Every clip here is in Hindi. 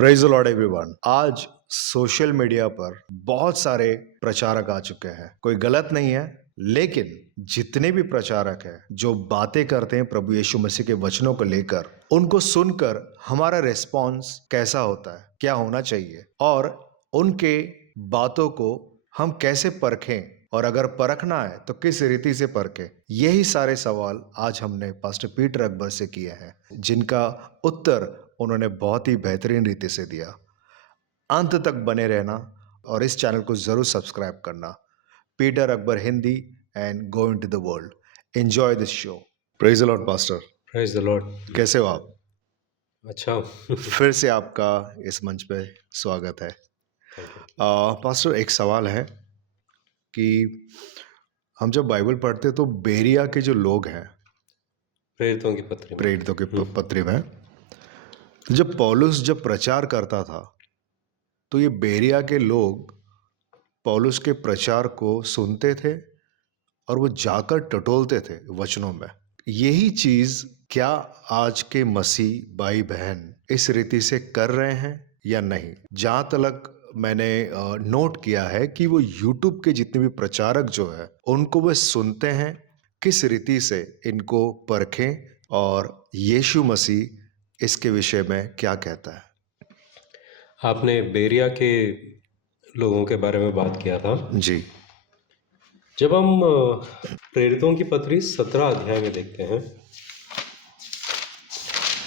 Praise the Lord everyone. आज सोशल मीडिया पर बहुत सारे प्रचारक आ चुके हैं। कोई गलत नहीं है, लेकिन जितने भी प्रचारक हैं जो बातें करते हैं प्रभु यीशु मसीह के वचनों को लेकर, उनको सुनकर हमारा रिस्पॉन्स कैसा होता है, क्या होना चाहिए और उनके बातों को हम कैसे परखें, और अगर परखना है तो किस रीति से परखें। यही सारे सवाल आज हमने पास्टर पीटर अकबर से किए हैं, जिनका उत्तर उन्होंने बहुत ही बेहतरीन रीति से दिया। अंत तक बने रहना और इस चैनल को जरूर सब्सक्राइब करना। Peter Akbar Hindi and go into the world. Enjoy this show. Praise the Lord pastor. Praise the Lord. कैसे हो आप? अच्छा। फिर से आपका इस मंच पे स्वागत है। पास्टर, एक सवाल है कि हम जब बाइबल पढ़ते तो बेरिया के जो लोग हैं, प्रेरितों की पत्री में जब पौलुस प्रचार करता था तो ये बेरिया के लोग पौलुस के प्रचार को सुनते थे और वो जाकर टटोलते थे वचनों में। यही चीज क्या आज के मसीह भाई बहन इस रीति से कर रहे हैं या नहीं? जहां तक मैंने नोट किया है कि वो यूट्यूब के जितने भी प्रचारक जो है उनको वो सुनते हैं, किस रीति से इनको परखें और यीशु मसीह इसके विषय में क्या कहता है। आपने बेरिया के लोगों के बारे में बात किया था जी। जब हम प्रेरितों की पत्री 17 अध्याय में देखते हैं,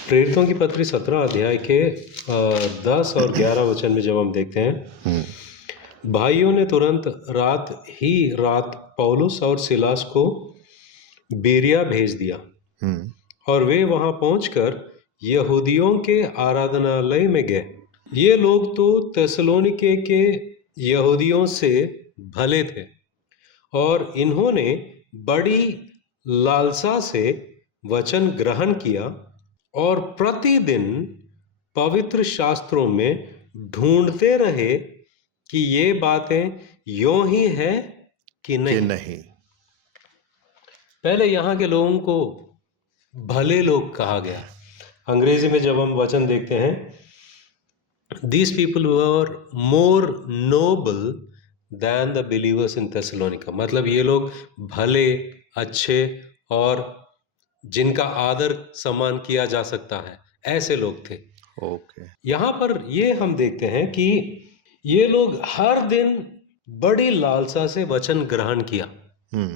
प्रेरितों की पत्री 17 अध्याय के 10 और 11 वचन में जब हम देखते हैं, भाइयों ने तुरंत रात पौलुस और सिलास को बेरिया भेज दिया और वे वहां पहुंचकर यहूदियों के आराधनालय में गए। ये लोग तो थिस्सलुनीके के यहूदियों से भले थे और इन्होंने बड़ी लालसा से वचन ग्रहण किया और प्रतिदिन पवित्र शास्त्रों में ढूंढते रहे कि ये बातें यों ही है कि नहीं। पहले यहाँ के लोगों को भले लोग कहा गया। अंग्रेजी में जब हम वचन देखते हैं, These people were more noble than the believers in Thessalonica। मतलब ये लोग भले, अच्छे और जिनका आदर सम्मान किया जा सकता है, ऐसे लोग थे। ओके। यहाँ पर ये हम देखते हैं कि ये लोग हर दिन बड़ी लालसा से वचन ग्रहण किया।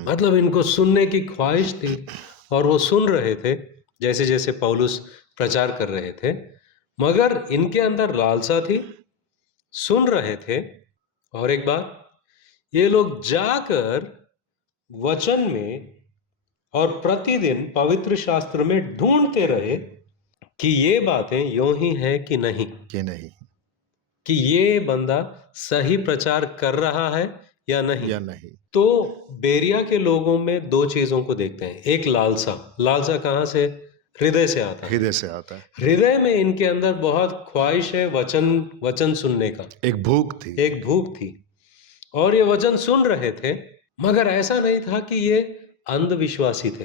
मतलब इनको सुनने की ख्वाहिश थी और वो सुन रहे थे जैसे जैसे पौलुस प्रचार कर रहे थे, मगर इनके अंदर लालसा थी, सुन रहे थे। और एक बात, ये लोग जाकर वचन में और प्रतिदिन पवित्र शास्त्र में ढूंढते रहे कि ये बातें यों ही है कि नहीं, कि ये बंदा सही प्रचार कर रहा है या नहीं। तो बेरिया के लोगों में दो चीजों को देखते हैं। एक लालसा कहाँ से? हृदय से आता है। हृदय में इनके अंदर बहुत ख्वाहिश है वचन सुनने का, एक भूख थी और ये वचन सुन रहे थे, मगर ऐसा नहीं था कि ये अंधविश्वासी थे।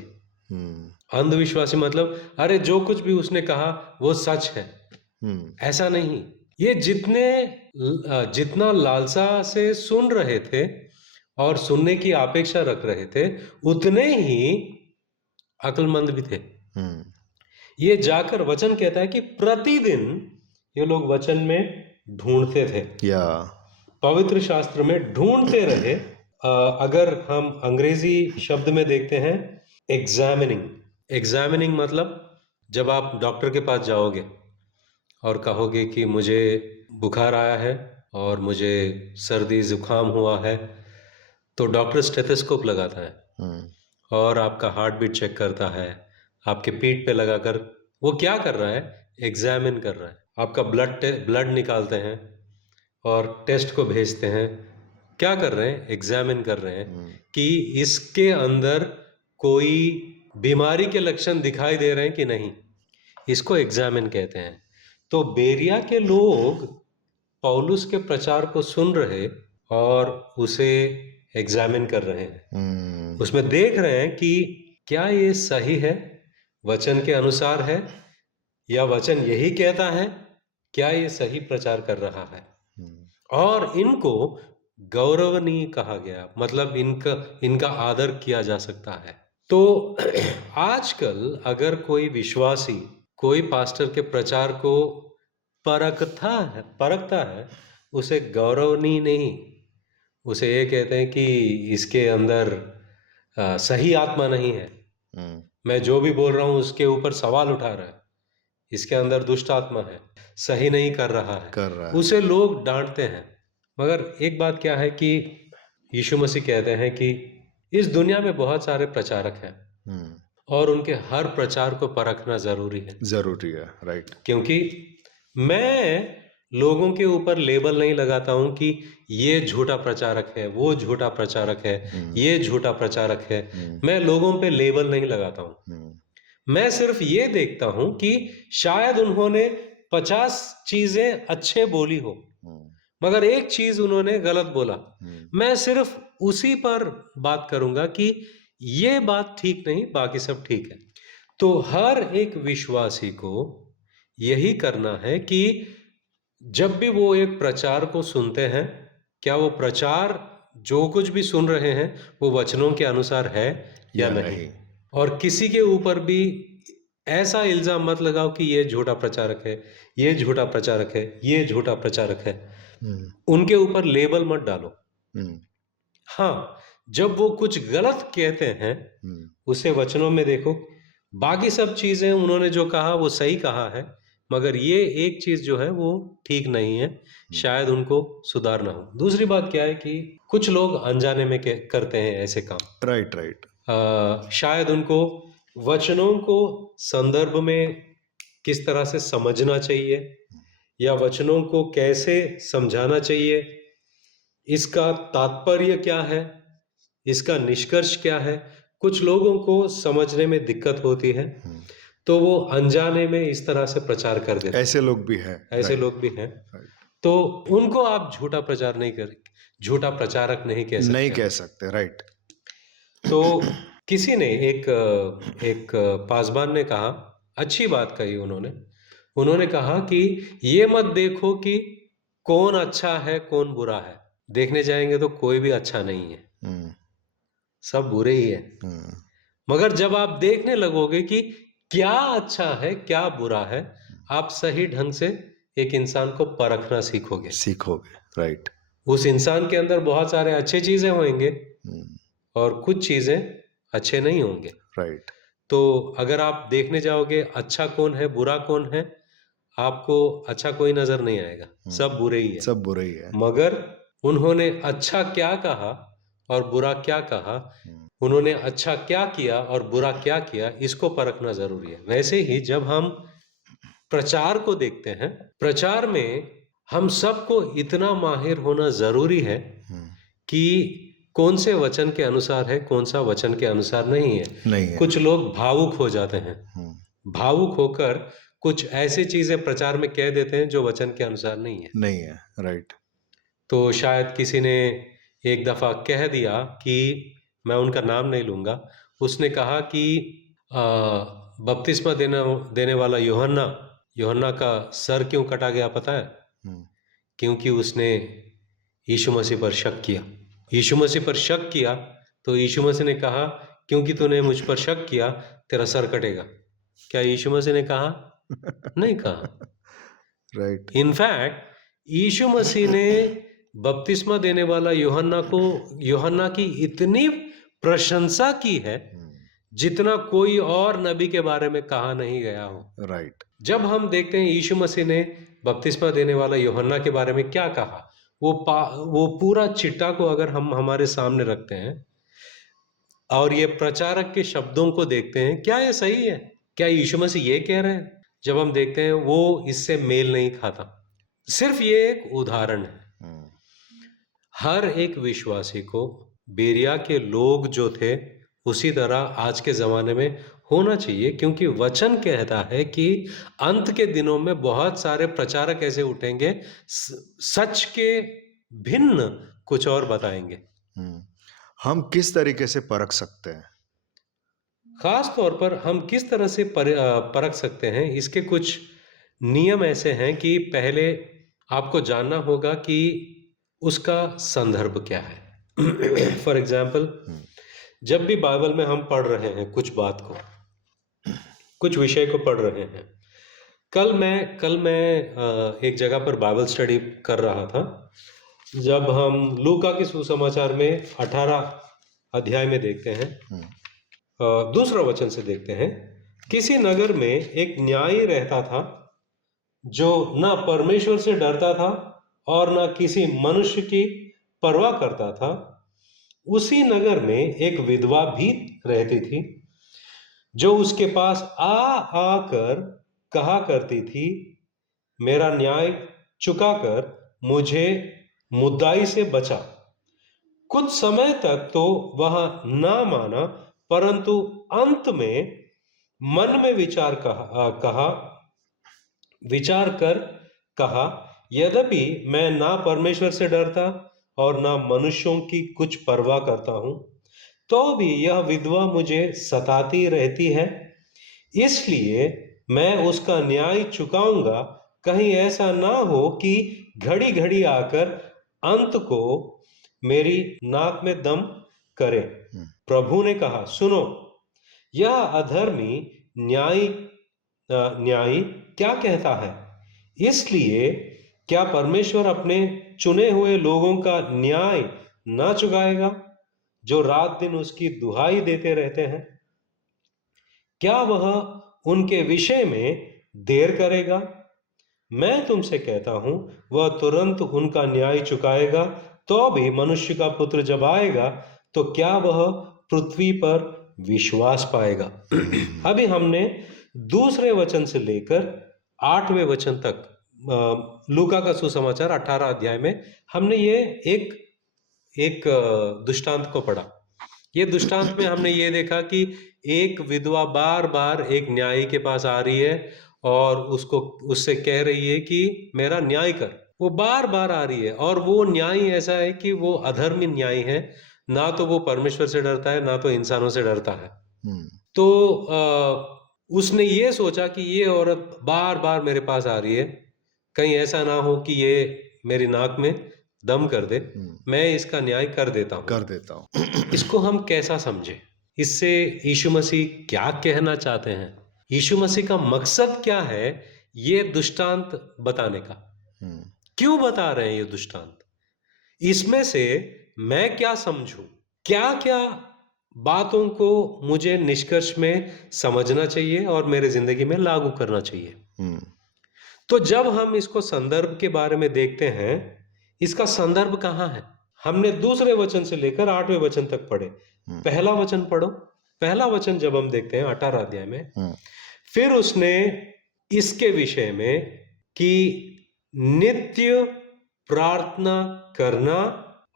अंधविश्वासी मतलब अरे जो कुछ भी उसने कहा वो सच है, ऐसा नहीं। ये जितना लालसा से सुन रहे थे और सुनने की अपेक्षा रख रहे थे, उतने ही अक्लमंद भी थे। ये जाकर वचन कहता है कि प्रतिदिन ये लोग वचन में ढूंढते थे, पवित्र शास्त्र में ढूंढते रहे। अगर हम अंग्रेजी शब्द में देखते हैं एग्जामिनिंग मतलब जब आप डॉक्टर के पास जाओगे और कहोगे कि मुझे बुखार आया है और मुझे सर्दी जुकाम हुआ है, तो डॉक्टर स्टेथोस्कोप लगाता है और आपका हार्ट बीट चेक करता है, आपके पीठ पे लगाकर वो क्या कर रहा है? एग्जामिन कर रहा है। आपका ब्लड निकालते हैं और टेस्ट को भेजते हैं। क्या कर रहे हैं? एग्जामिन कर रहे हैं कि इसके अंदर कोई बीमारी के लक्षण दिखाई दे रहे हैं कि नहीं। इसको एग्जामिन कहते हैं। तो बेरिया के लोग पौलुस के प्रचार को सुन रहे और उसे एग्जामिन कर रहे हैं। उसमें देख रहे हैं कि क्या ये सही है, वचन के अनुसार है, या वचन यही कहता है क्या ये सही प्रचार कर रहा है? हम्म, और इनको गौरवनीय कहा गया, मतलब इनका आदर किया जा सकता है। तो आजकल अगर कोई विश्वासी कोई पास्टर के प्रचार को परखता है, उसे गौरवनीय नहीं, उसे ये कहते हैं कि इसके अंदर सही आत्मा नहीं है। हम्म, मैं जो भी बोल रहा हूँ उसके ऊपर सवाल उठा रहा है, इसके अंदर दुष्ट आत्मा है, सही नहीं कर रहा है, कर रहा है। उसे लोग डांटते हैं। मगर एक बात क्या है कि यीशु मसीह कहते हैं कि इस दुनिया में बहुत सारे प्रचारक हैं हम्म, और उनके हर प्रचार को परखना जरूरी है। जरूरी है, राइट। क्योंकि मैं लोगों के ऊपर लेबल नहीं लगाता हूं कि ये झूठा प्रचारक है, वो झूठा प्रचारक है, हम्म, ये झूठा प्रचारक है। हम्म, मैं लोगों पे लेबल नहीं लगाता हूं। हम्म, मैं सिर्फ ये देखता हूं कि शायद उन्होंने 50 चीजें अच्छे बोली हो, हम्म, मगर एक चीज उन्होंने गलत बोला। हम्म, मैं सिर्फ उसी पर बात करूंगा कि ये बात ठीक नहीं, बाकी सब ठीक है। तो हर एक विश्वासी को यही करना है कि जब भी वो एक प्रचार को सुनते हैं, क्या वो प्रचार जो कुछ भी सुन रहे हैं वो वचनों के अनुसार है या या नहीं। नहीं। और किसी के ऊपर भी ऐसा इल्जाम मत लगाओ कि ये झूठा प्रचारक है, ये झूठा प्रचारक है, ये झूठा प्रचारक है। हम्म, उनके ऊपर लेबल मत डालो। हम्म, हाँ, जब वो कुछ गलत कहते हैं हम्म, उसे वचनों में देखो। बाकी सब चीजें उन्होंने जो कहा वो सही कहा है, मगर ये एक चीज जो है वो ठीक नहीं है, हम्म, शायद उनको सुधारना हो। दूसरी बात क्या है कि कुछ लोग अनजाने में करते हैं ऐसे काम। Right, right. शायद उनको वचनों को संदर्भ में किस तरह से समझना चाहिए या वचनों को कैसे समझाना चाहिए, इसका तात्पर्य क्या है, इसका निष्कर्ष क्या है, कुछ लोगों को समझने में दिक्कत होती है, हम्म, तो वो अनजाने में इस तरह से प्रचार कर देते हैं। ऐसे लोग भी हैं, ऐसे राइट, लोग भी हैं। राइट। तो उनको आप झूठा प्रचार नहीं कर झूठा प्रचारक नहीं कह नहीं सकते। कह सकते, राइट। तो किसी ने एक पासबान ने कहा, अच्छी बात कही उन्होंने। उन्होंने कहा कि ये मत देखो कि कौन अच्छा है कौन बुरा है। देखने जाएंगे तो कोई भी अच्छा नहीं है, हम्म, सब बुरे ही है। हम्म, मगर जब आप देखने लगोगे कि क्या अच्छा है क्या बुरा है, आप सही ढंग से एक इंसान को परखना सीखोगे। सीखोगे, राइट। उस इंसान के अंदर बहुत सारे अच्छे चीजें होंगे हम्म, और कुछ चीजें अच्छे नहीं होंगे। राइट। तो अगर आप देखने जाओगे अच्छा कौन है बुरा कौन है, आपको अच्छा कोई नजर नहीं आएगा, सब बुरे ही है। सब बुरे ही है। मगर उन्होंने अच्छा क्या कहा और बुरा क्या कहा, उन्होंने अच्छा क्या किया और बुरा क्या किया, इसको परखना जरूरी है। वैसे ही जब हम प्रचार को देखते हैं, प्रचार में हम सबको इतना माहिर होना जरूरी है हम्म, कि कौन से वचन के अनुसार है, कौन सा वचन के अनुसार नहीं है। नहीं है। कुछ लोग भावुक हो जाते हैं, हम्म, भावुक होकर कुछ ऐसी चीजें प्रचार में कह देते हैं जो वचन के अनुसार नहीं है। नहीं है, राइट। तो शायद किसी ने एक दफा कह दिया कि, मैं उनका नाम नहीं लूंगा, उसने कहा कि आ, बपतिस्मा देने वाला यूहन्ना यूहन्ना का सर क्यों कटा गया पता है? हम्म, क्योंकि उसने यीशु मसीह पर शक किया। यीशु मसीह पर शक किया तो यीशु मसीह ने कहा, क्योंकि तूने मुझ पर शक किया तेरा सर कटेगा। क्या यीशु मसीह ने कहा? नहीं कहा। राइट। इनफैक्ट यीशु मसीह ने बपतिस्मा देने वाला यूहन्ना की इतनी प्रशंसा की है जितना कोई और नबी के बारे में कहा नहीं गया हो। राइट। जब हम देखते हैं यीशु मसीह ने बपतिस्मा देने वाला यूहन्ना के बारे में क्या कहा, वो पूरा चिट्ठा को अगर हम हमारे सामने रखते हैं और ये प्रचारक के शब्दों को देखते हैं, क्या ये सही है? क्या यीशु मसीह ये कह रहे हैं? जब हम देखते हैं वो इससे मेल नहीं खाता। सिर्फ ये एक उदाहरण है। हम्म, हर एक विश्वासी को बेरिया के लोग जो थे उसी तरह आज के जमाने में होना चाहिए, क्योंकि वचन कहता है कि अंत के दिनों में बहुत सारे प्रचारक ऐसे उठेंगे, सच के भिन्न कुछ और बताएंगे। हम्म। हम किस तरीके से परख सकते हैं? खास तौर पर हम किस तरह से परख सकते हैं, इसके कुछ नियम ऐसे हैं कि पहले आपको जानना होगा कि उसका संदर्भ क्या है। फॉर एग्जाम्पल, जब भी बाइबल में हम पढ़ रहे हैं कुछ बात को, कुछ विषय को पढ़ रहे हैं। कल मैं एक जगह पर बाइबल स्टडी कर रहा था, जब हम लूका के सुसमाचार में 18 अध्याय में देखते हैं, दूसरा वचन से देखते हैं, किसी नगर में एक न्यायी रहता था जो ना परमेश्वर से डरता था और ना किसी मनुष्य की परवाह करता था। उसी नगर में एक विधवा भी रहती थी जो उसके पास आकर कहा करती थी, मेरा न्याय चुकाकर मुझे मुद्दाई से बचा। कुछ समय तक तो वह ना माना, परंतु अंत में मन में विचार कर कहा, यद्यपि मैं ना परमेश्वर से डरता और ना मनुष्यों की कुछ परवाह करता हूं, तो भी यह विधवा मुझे सताती रहती है, इसलिए मैं उसका न्याय चुकाऊंगा। कहीं ऐसा ना हो कि घड़ी घड़ी आकर अंत को मेरी नाक में दम करे। प्रभु ने कहा, सुनो, यह अधर्मी न्यायी क्या कहता है? इसलिए क्या परमेश्वर अपने चुने हुए लोगों का न्याय ना चुकाएगा जो रात दिन उसकी दुहाई देते रहते हैं? क्या वह उनके विषय में देर करेगा? मैं तुमसे कहता हूं, वह तुरंत उनका न्याय चुकाएगा। तो भी मनुष्य का पुत्र जब आएगा तो क्या वह पृथ्वी पर विश्वास पाएगा? अभी हमने दूसरे वचन से लेकर 8वें वचन तक लूका का सुसमाचार 18 अध्याय में हमने ये एक दृष्टांत को पढ़ा। ये दृष्टांत में हमने ये देखा कि एक विधवा बार बार एक न्यायी के पास आ रही है और उससे कह रही है कि मेरा न्याय कर। वो बार बार आ रही है और वो न्यायी ऐसा है कि वो अधर्मी न्यायी है, ना तो वो परमेश्वर से डरता है ना तो इंसानों से डरता है। तो उसने ये सोचा कि ये औरत बार बार मेरे पास आ रही है, कहीं ऐसा ना हो कि ये मेरी नाक में दम कर दे, मैं इसका न्याय कर देता हूं। इसको हम कैसा समझे? इससे यीशु मसीह क्या कहना चाहते हैं? यीशु मसीह का मकसद क्या है ये दृष्टांत बताने का? क्यों बता रहे हैं ये दृष्टांत? इसमें से मैं क्या समझूं? क्या क्या बातों को मुझे निष्कर्ष में समझना चाहिए और मेरे जिंदगी में लागू करना चाहिए? तो जब हम इसको संदर्भ के बारे में देखते हैं, इसका संदर्भ कहां है? हमने दूसरे वचन से लेकर 8वें वचन तक पढ़े। पहला वचन पढ़ो। पहला वचन जब हम देखते हैं 18 अध्याय में, फिर उसने इसके विषय में कि नित्य प्रार्थना करना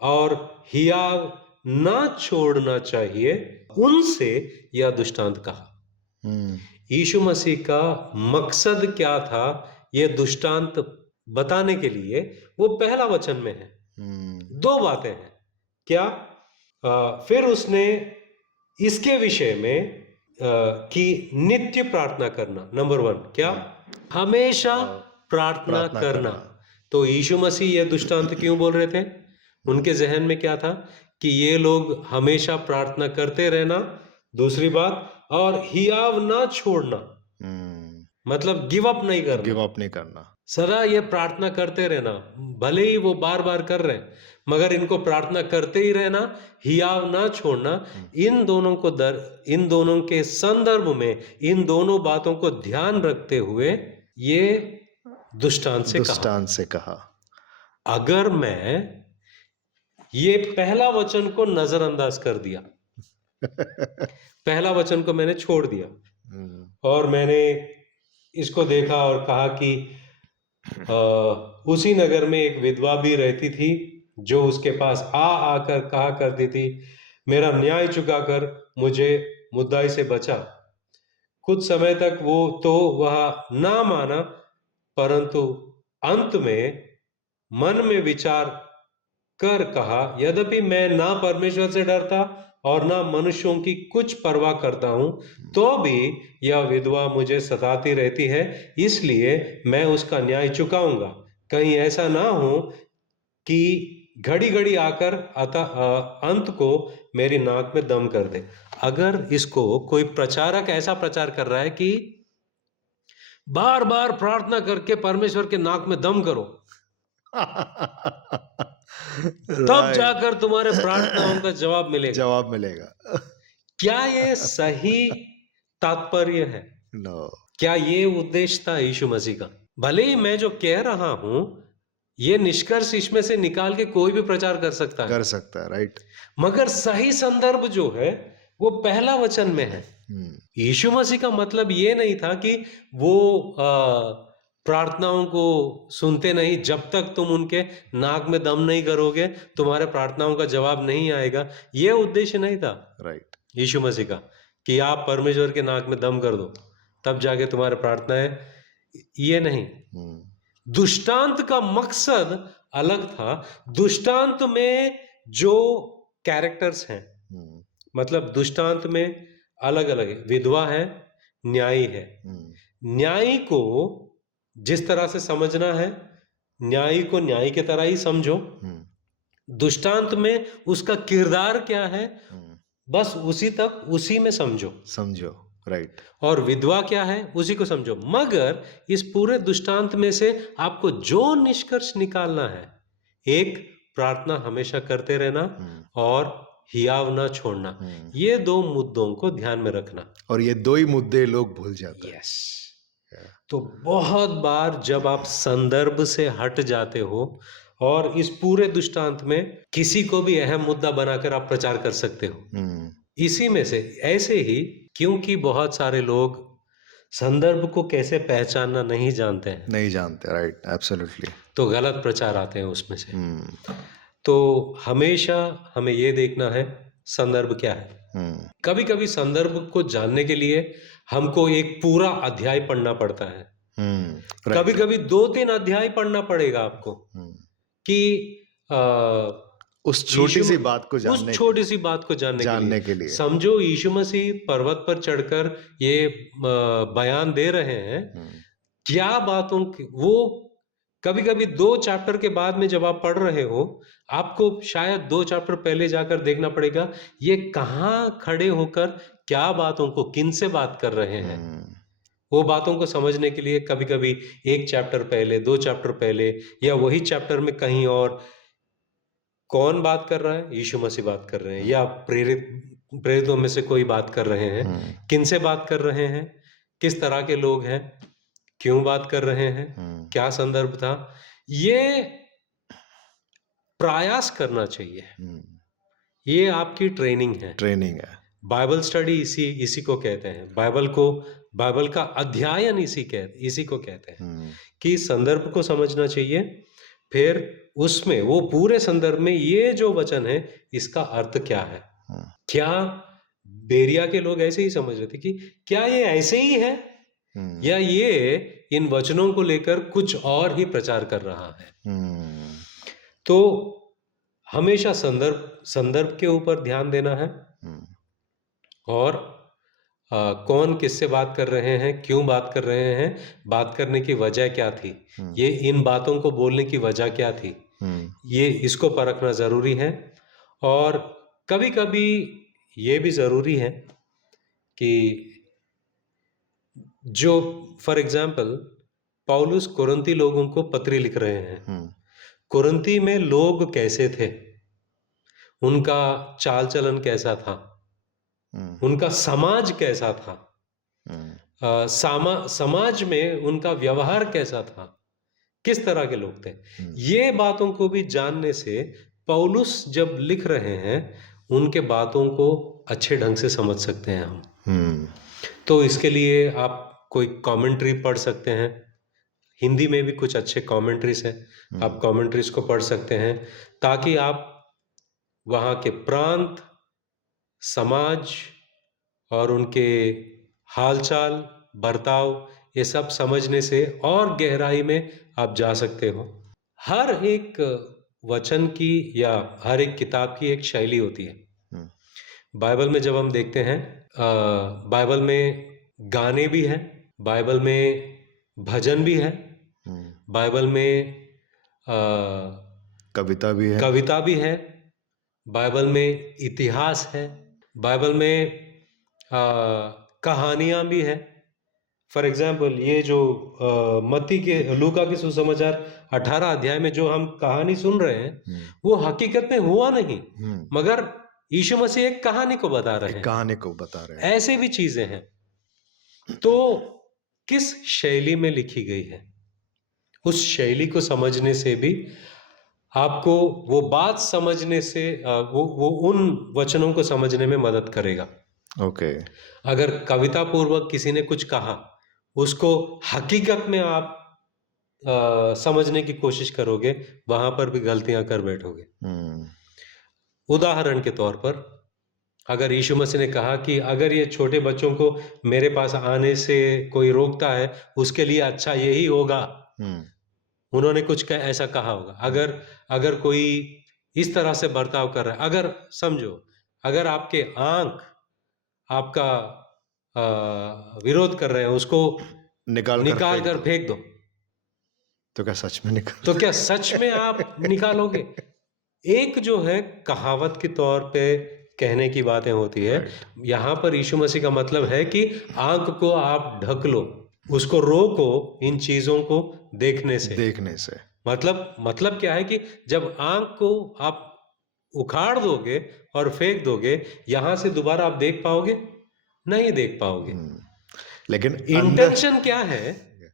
और हियाव ना छोड़ना चाहिए, उनसे यह दृष्टांत कहा। यीशु मसीह का मकसद क्या था यह दृष्टांत बताने के लिए? वो पहला वचन में है। दो बातें हैं। क्या? फिर उसने इसके विषय में कि नित्य प्रार्थना करना, नंबर 1 क्या? हमेशा प्रार्थना करना। तो यीशु मसीह यह दृष्टांत क्यों बोल रहे थे? उनके जहन में क्या था कि ये लोग हमेशा प्रार्थना करते रहना, दूसरी बात, और हियाव ना छोड़ना, मतलब गिव अप नहीं करना, सदा ये प्रार्थना करते रहना। भले ही वो बार बार कर रहे हैं, मगर इनको प्रार्थना करते ही रहना, हियाव ना छोड़ना। इन दोनों के संदर्भ में इन दोनों बातों को ध्यान रखते हुए ये दृष्टांत से कहा। अगर मैं ये पहला वचन को नजरअंदाज कर दिया, पहला वचन को मैंने छोड़ दिया और मैंने इसको देखा और कहा कि उसी नगर में एक विधवा भी रहती थी जो उसके पास आकर कहा करती थी, मेरा न्याय चुकाकर मुझे मुद्दाई से बचा। कुछ समय तक वह ना माना, परंतु अंत में मन में विचार कर कहा, यद्यपि मैं ना परमेश्वर से डरता और ना मनुष्यों की कुछ परवाह करता हूं, तो भी यह विधवा मुझे सताती रहती है, इसलिए मैं उसका न्याय चुकाऊंगा। कहीं ऐसा ना हो कि घड़ी घड़ी आकर अंत को मेरी नाक में दम कर दे। अगर इसको कोई प्रचारक ऐसा प्रचार कर रहा है कि बार बार प्रार्थना करके परमेश्वर के नाक में दम करो, तब राइट। जाकर तुम्हारे प्रार्थनाओं का जवाब मिलेगा। जवाब मिलेगा। क्या ये सही तात्पर्य है? नो। क्या ये उद्देश्य था यीशु मसीह का? भले ही मैं जो कह रहा हूं, ये निष्कर्ष इसमें से निकाल के कोई भी प्रचार कर सकता है, कर सकता है, राइट। मगर सही संदर्भ जो है वो पहला वचन में है। हम्म, यीशु मसीह का मतलब ये नहीं था कि वो प्रार्थनाओं को सुनते नहीं, जब तक तुम उनके नाक में दम नहीं करोगे तुम्हारे प्रार्थनाओं का जवाब नहीं आएगा। ये उद्देश्य नहीं था राइट। यीशु मसीह का कि आप परमेश्वर के नाक में दम कर दो तब जाके तुम्हारे प्रार्थनाएं, ये नहीं। हम्म, दुष्टांत का मकसद अलग था। दुष्टांत में जो कैरेक्टर्स हैं, हम्म, मतलब दुष्टांत में अलग अलग है, विधवा है, न्यायी है। न्यायी को जिस तरह से समझना है, न्यायी को न्यायी की तरह ही समझो। दुष्टांत में उसका किरदार क्या है, बस उसी तक, उसी में समझो, राइट। और विधवा क्या है उसी को समझो। मगर इस पूरे दुष्टांत में से आपको जो निष्कर्ष निकालना है, एक, प्रार्थना हमेशा करते रहना और हियाव ना छोड़ना। ये दो मुद्दों को ध्यान में रखना। और ये दो ही मुद्दे लोग भूल जाते हैं। यस। तो बहुत बार जब आप संदर्भ से हट जाते हो और इस पूरे दुष्टांत में किसी को भी अहम मुद्दा बनाकर आप प्रचार कर सकते हो, इसी में से ऐसे ही, क्योंकि बहुत सारे लोग संदर्भ को कैसे पहचानना नहीं जानते हैं, राइट, एब्सोल्युटली। तो गलत प्रचार आते हैं उसमें से। तो हमेशा हमें ये देखना है संदर्भ क्या है। कभी कभी संदर्भ को जानने के लिए हमको एक पूरा अध्याय पढ़ना पड़ता है। कभी कभी 2-3 अध्याय पढ़ना पड़ेगा आपको कि उस छोटी सी बात को जानने के लिए। समझो यीशु मसीह पर्वत पर चढ़कर ये बयान दे रहे हैं, क्या बातों की, वो कभी कभी 2 चैप्टर के बाद में जब आप पढ़ रहे हो, आपको शायद 2 चैप्टर पहले जाकर देखना पड़ेगा ये कहाँ खड़े होकर क्या बातों को, किन से बात कर रहे हैं। वो बातों को समझने के लिए कभी कभी 1 चैप्टर पहले, 2 चैप्टर पहले, या वही चैप्टर में कहीं और कौन बात कर रहा है, यीशु मसीह बात कर रहे हैं, या प्रेरितों में से कोई बात कर रहे हैं, किन से बात कर रहे हैं, किस तरह के लोग हैं, क्यों बात कर रहे हैं, क्या संदर्भ था, ये प्रयास करना चाहिए। ये आपकी ट्रेनिंग है। बाइबल स्टडी इसी को कहते हैं। बाइबल का अध्ययन इसी को कहते हैं कि संदर्भ को समझना चाहिए, फिर उसमें वो पूरे संदर्भ में ये जो वचन है इसका अर्थ क्या है। क्या बेरिया के लोग ऐसे ही समझ रहे थे कि क्या ये ऐसे ही है, या ये इन वचनों को लेकर कुछ और ही प्रचार कर रहा है। तो हमेशा संदर्भ के ऊपर ध्यान देना है, और कौन किससे बात कर रहे हैं, क्यों बात कर रहे हैं, बात करने की वजह क्या थी, ये इन बातों को बोलने की वजह क्या थी, ये इसको परखना जरूरी है। और कभी कभी ये भी जरूरी है कि जो, फॉर एग्जाम्पल, पौलुस कुरिन्ती लोगों को पत्री लिख रहे हैं। कुरिन्ती में लोग कैसे थे, उनका चाल चलन कैसा था, उनका समाज कैसा था, समाज में उनका व्यवहार कैसा था, किस तरह के लोग थे, ये बातों को भी जानने से पौलुस जब लिख रहे हैं उनके बातों को अच्छे ढंग से समझ सकते हैं हम। तो इसके लिए आप कोई कमेंट्री पढ़ सकते हैं। हिंदी में भी कुछ अच्छे कमेंट्रीज हैं, आप कमेंट्रीज को पढ़ सकते हैं, ताकि आप वहाँ के प्रांत, समाज और उनके हालचाल, बर्ताव, ये सब समझने से और गहराई में आप जा सकते हो। हर एक वचन की या हर एक किताब की एक शैली होती है। बाइबल में जब हम देखते हैं, बाइबल में गाने भी हैं, बाइबल में भजन भी है, बाइबल में कविता भी है, कविता भी है, बाइबल में इतिहास है, बाइबल में कहानियां भी है। फॉर एग्जाम्पल ये जो मत्ती के लूका के सुसमाचार 18 अध्याय में जो हम कहानी सुन रहे हैं वो हकीकत में हुआ नहीं, मगर यीशु मसीह एक कहानी को बता रहे हैं, कहानी को बता रहे हैं। ऐसे भी चीजें हैं। तो किस शैली में लिखी गई है, उस शैली को समझने से भी आपको वो बात समझने से वो उन वचनों को समझने में मदद करेगा। ओके। अगर कविता पूर्वक किसी ने कुछ कहा, उसको हकीकत में आप समझने की कोशिश करोगे, वहां पर भी गलतियां कर बैठोगे। उदाहरण के तौर पर, अगर यीशु मसीह ने कहा कि अगर ये छोटे बच्चों को मेरे पास आने से कोई रोकता है, उसके लिए अच्छा यही होगा, उन्होंने कुछ ऐसा कहा होगा। अगर कोई इस तरह से बर्ताव कर रहा है, अगर समझो, अगर आपके आंख आपका विरोध कर रहे हैं, उसको निकाल कर फेंक दो, तो क्या सच में आप निकालोगे? एक जो है कहावत के तौर पे कहने की बातें होती है, यहाँ पर यीशु मसीह का मतलब है कि आंख को आप ढक लो, उसको रोको इन चीजों को देखने से। मतलब क्या है कि जब आंख को आप उखाड़ दोगे और फेंक दोगे, यहां से दोबारा आप देख पाओगे? नहीं देख पाओगे। लेकिन इंटेंशन क्या है,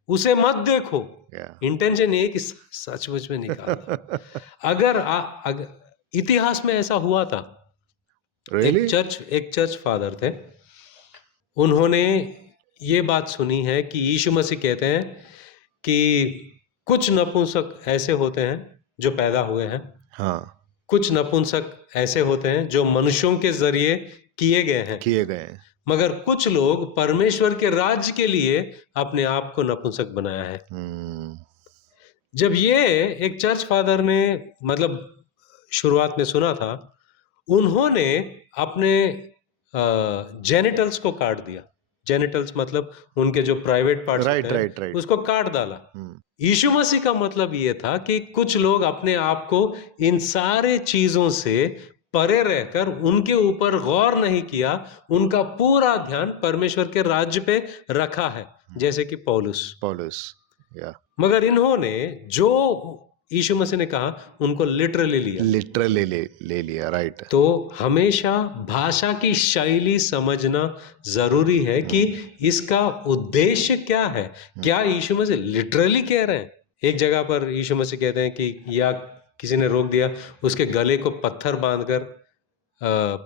उसे मत देखो। इंटेंशन ये कि सचमुच में निकालना। अगर इतिहास में ऐसा हुआ था, एक चर्च फादर थे, उन्होंने ये बात सुनी है कि यीशु मसीह कहते हैं कि कुछ नपुंसक ऐसे होते हैं जो पैदा हुए हैं, कुछ नपुंसक ऐसे होते हैं जो मनुष्यों के जरिए किए गए हैं, मगर कुछ लोग परमेश्वर के राज्य के लिए अपने आप को नपुंसक बनाया है। जब ये एक चर्च फादर ने मतलब शुरुआत में सुना था, उन्होंने अपने जेनिटल्स को काट दिया। जेनिटल्स मतलब उनके जो प्राइवेट पार्ट्स होते हैं, उसको काट डाला। यीशु मसीह का मतलब ये था कि कुछ लोग अपने आप को इन सारे चीजों से परे रहकर उनके ऊपर गौर नहीं किया, उनका पूरा ध्यान परमेश्वर के राज्य पे रखा है, जैसे कि पौलुस। मगर इन्होंने जो यीशु मसीह ने कहा उनको लिटरली ले लिया। राइट। तो हमेशा भाषा की शैली समझना जरूरी है कि इसका उद्देश्य क्या है। क्या यीशु मसीह लिटरली कह रहे हैं? एक जगह पर यीशु मसीह कहते हैं कि या किसी ने रोक दिया, उसके गले को पत्थर बांधकर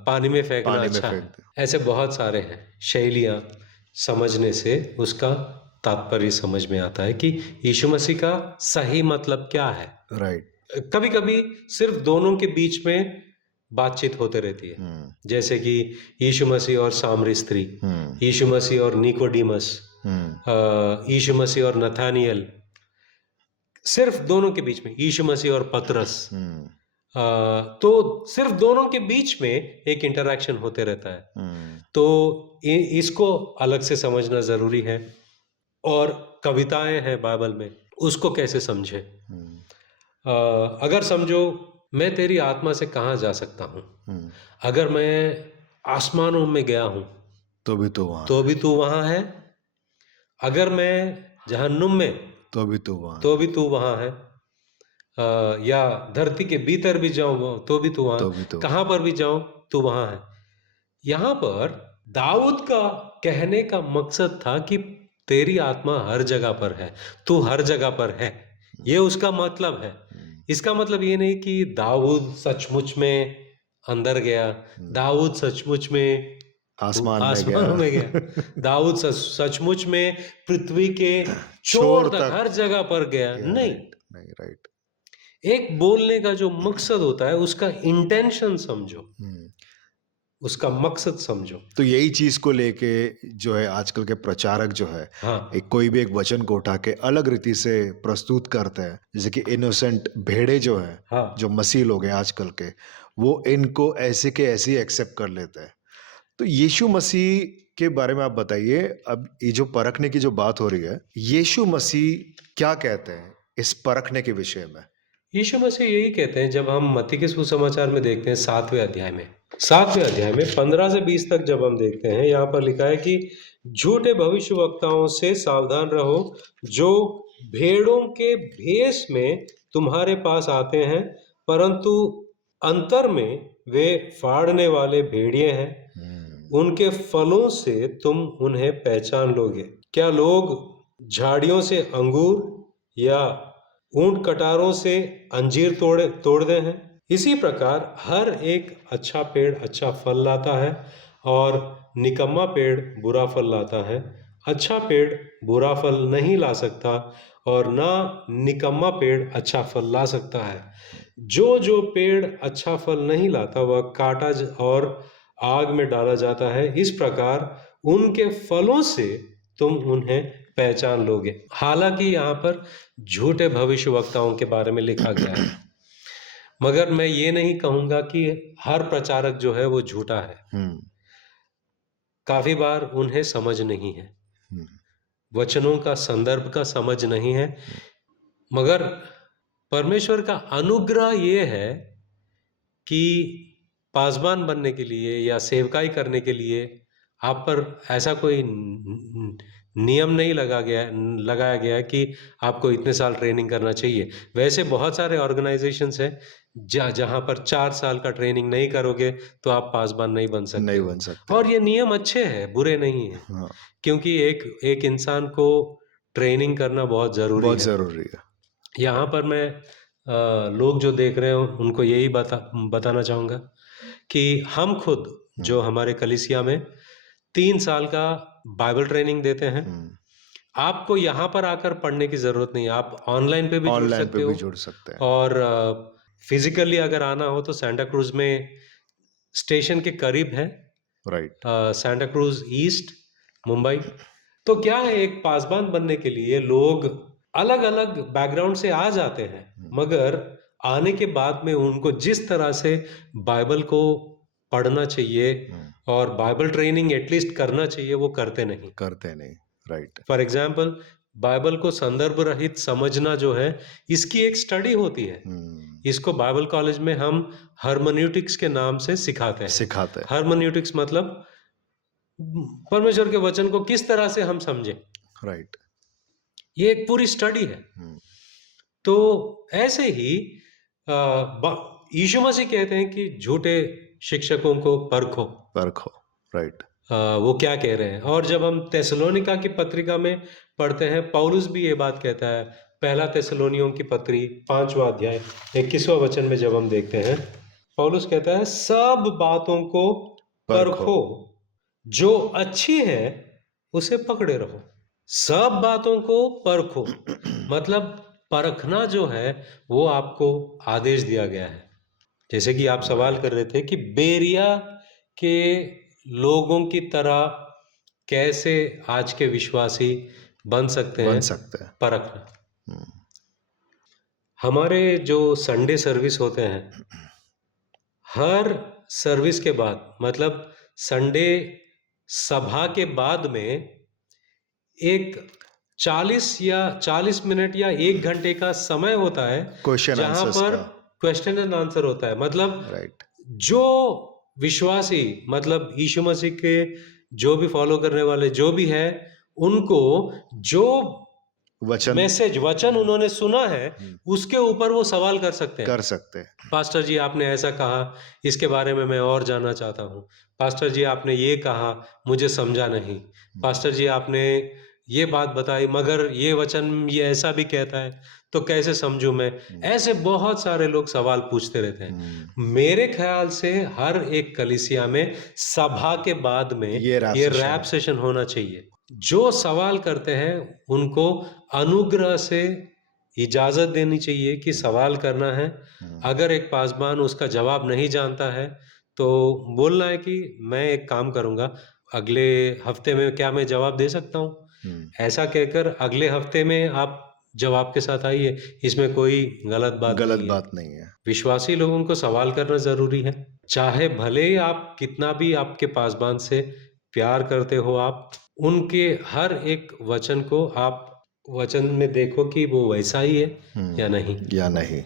पानी में फेंकना अच्छा है। ऐसे बहुत सारे हैं। शैलियां समझने से उसका तात्पर्य समझ में आता है कि यीशु मसीह का सही मतलब क्या है। राइट। कभी कभी सिर्फ दोनों के बीच में बातचीत होते रहती है, जैसे कि यीशु मसीह और सामरी स्त्री, यीशु मसीह और निकोडिमस, यीशु मसीह और नथानियल, सिर्फ दोनों के बीच में, यीशु मसीह और पतरस, तो सिर्फ दोनों के बीच में एक इंटरैक्शन होते रहता है। तो इसको अलग से समझना जरूरी है। और कविताएं हैं बाइबल में, उसको कैसे समझे? अगर समझो मैं तेरी आत्मा से कहाँ जा सकता हूँ, अगर मैं आसमानों में गया हूँ तो भी तू वहाँ है, अगर मैं जहन्नुम में तो भी तू वहाँ है, या धरती के भीतर भी जाऊं तो भी तू वहाँ, कहाँ पर भी जाऊं तू वहाँ है। यहाँ पर दाऊद का कहने का मकसद था कि तेरी आत्मा हर जगह पर है, तू हर जगह पर है, ये उसका मतलब है। इसका मतलब ये नहीं कि दाऊद सचमुच में अंदर गया, दाऊद सचमुच में आसमान में गया, दाऊद सचमुच में पृथ्वी के छोर तक हर जगह पर गया, नहीं। राइट। एक बोलने का जो मकसद होता है, उसका इंटेंशन समझो, उसका मकसद समझो। तो यही चीज को लेके जो है आजकल के प्रचारक जो है, कोई भी एक वचन को उठा के अलग रीति से प्रस्तुत करते हैं, जैसे कि इनोसेंट भेड़े जो है, जो मसीह लोग हैं आजकल के, वो इनको ऐसे के ऐसे एक्सेप्ट कर लेते हैं। तो यीशु मसीह के बारे में आप बताइए। अब ये जो परखने की जो बात हो रही है, यीशु मसीह क्या कहते हैं इस परखने के विषय में? यीशु मसीह यही कहते हैं, जब हम मत्ती के सुसमाचार में देखते हैं 7वें अध्याय में 15 से 20 तक जब हम देखते हैं, यहाँ पर लिखा है कि झूठे भविष्यवक्ताओं से सावधान रहो, जो भेड़ों के भेष में तुम्हारे पास आते हैं, परंतु अंतर में वे फाड़ने वाले भेड़िए हैं। उनके फलों से तुम उन्हें पहचान लोगे। क्या लोग झाड़ियों से अंगूर या ऊंट कटारों से अंजीर तोड़ते हैं? इसी प्रकार हर एक अच्छा पेड़ अच्छा फल लाता है और निकम्मा पेड़ बुरा फल लाता है। अच्छा पेड़ बुरा फल नहीं ला सकता और ना निकम्मा पेड़ अच्छा फल ला सकता है। जो जो पेड़ अच्छा फल नहीं लाता वह काटा और आग में डाला जाता है। इस प्रकार उनके फलों से तुम उन्हें पहचान लोगे। हालांकि यहाँ पर झूठे भविष्यवक्ताओं के बारे में लिखा गया है, मगर मैं ये नहीं कहूंगा कि हर प्रचारक जो है वो झूठा है। काफी बार उन्हें समझ नहीं है, वचनों का संदर्भ का समझ नहीं है, मगर परमेश्वर का अनुग्रह ये है कि पासबान बनने के लिए या सेवकाई करने के लिए आप पर ऐसा कोई नियम नहीं लगाया गया है कि आपको इतने साल ट्रेनिंग करना चाहिए। वैसे बहुत सारे ऑर्गेनाइजेशंस हैं जहाँ पर 4 साल का ट्रेनिंग नहीं करोगे तो आप पासबान नहीं बन सकते। और ये नियम अच्छे हैं, बुरे नहीं हैं। हाँ। क्योंकि एक इंसान को ट्रेनिंग करना बहुत जरूरी है। यहाँ पर मैं लोग जो देख रहे हो उनको यही बताना चाहूँगा कि हम खुद जो हमारे कलीसिया में 3 साल का बाइबल ट्रेनिंग देते हैं। आपको यहाँ पर आकर पढ़ने की जरूरत नहीं है, आप ऑनलाइन पे भी जुड़ सकते हैं। और फिजिकली अगर आना हो तो सांता क्रूज में स्टेशन के करीब है, right, Santa cruise east, Mumbai. तो क्या है, एक पासबान बनने के लिए लोग अलग अलग बैकग्राउंड से आ जाते हैं, मगर आने के बाद में उनको जिस तरह से बाइबल को पढ़ना चाहिए और बाइबल ट्रेनिंग एटलीस्ट करना चाहिए वो करते नहीं। राइट। फॉर एग्जाम्पल बाइबल को संदर्भ रहित समझना जो है, इसकी एक स्टडी होती है। इसको बाइबल कॉलेज में हम हर्मेन्यूटिक्स के नाम से सिखाते हैं। हर्मेन्यूटिक्स मतलब परमेश्वर के वचन को किस तरह से हम समझे। राइट। ये एक पूरी स्टडी है। तो ऐसे ही यीशु मसीह कहते हैं कि झूठे शिक्षकों को परखो। राइट। वो क्या कह रहे हैं। और जब हम थिस्सलुनीका की पत्रिका में पढ़ते हैं, पौलुस भी ये बात कहता है। पहला थिस्सलुनियों की पत्री 5वां अध्याय 21वां वचन में जब हम देखते हैं, पौलुस कहता है सब बातों को परखो, जो अच्छी है उसे पकड़े रहो। सब बातों को परखो मतलब परखना जो है वो आपको आदेश दिया गया है। जैसे कि आप सवाल कर रहे थे कि बेरिया के लोगों की तरह कैसे आज के विश्वासी बन सकते हैं परखना। हमारे जो संडे सर्विस होते हैं, हर सर्विस के बाद मतलब संडे सभा के बाद में एक 40 मिनट या 1 घंटे का समय होता है जहां पर क्वेश्चन एंड आंसर होता है। मतलब जो विश्वासी मतलब यीशु मसीह के जो भी फॉलो करने वाले जो भी है, उनको जो वचन उन्होंने सुना है उसके ऊपर वो सवाल कर सकते हैं। पास्टर जी आपने ऐसा कहा, इसके बारे में मैं और जानना चाहता हूँ। पास्टर जी आपने ये कहा, मुझे समझा नहीं। पास्टर जी आपने ये बात बताई, मगर ये वचन ये ऐसा भी कहता है, तो कैसे समझूं मैं। ऐसे बहुत सारे लोग सवाल पूछते रहते हैं। मेरे ख्याल से हर एक कलीसिया में सभा के बाद में ये रैप सेशन होना चाहिए। जो सवाल करते हैं उनको अनुग्रह से इजाजत देनी चाहिए कि सवाल करना है। अगर एक पासबान उसका जवाब नहीं जानता है तो बोलना है कि मैं एक काम करूंगा, अगले हफ्ते में क्या मैं जवाब दे सकता हूँ। ऐसा कहकर अगले हफ्ते में आप जब आपके साथ आई है, इसमें कोई गलत बात गलत नहीं है। बात नहीं है। विश्वासी लोगों को सवाल करना ज़रूरी है। चाहे भले ही आप कितना भी आपके पासबान से प्यार करते हो आप, उनके हर एक वचन को आप वचन में देखो कि वो वैसा ही है या नहीं। या नहीं।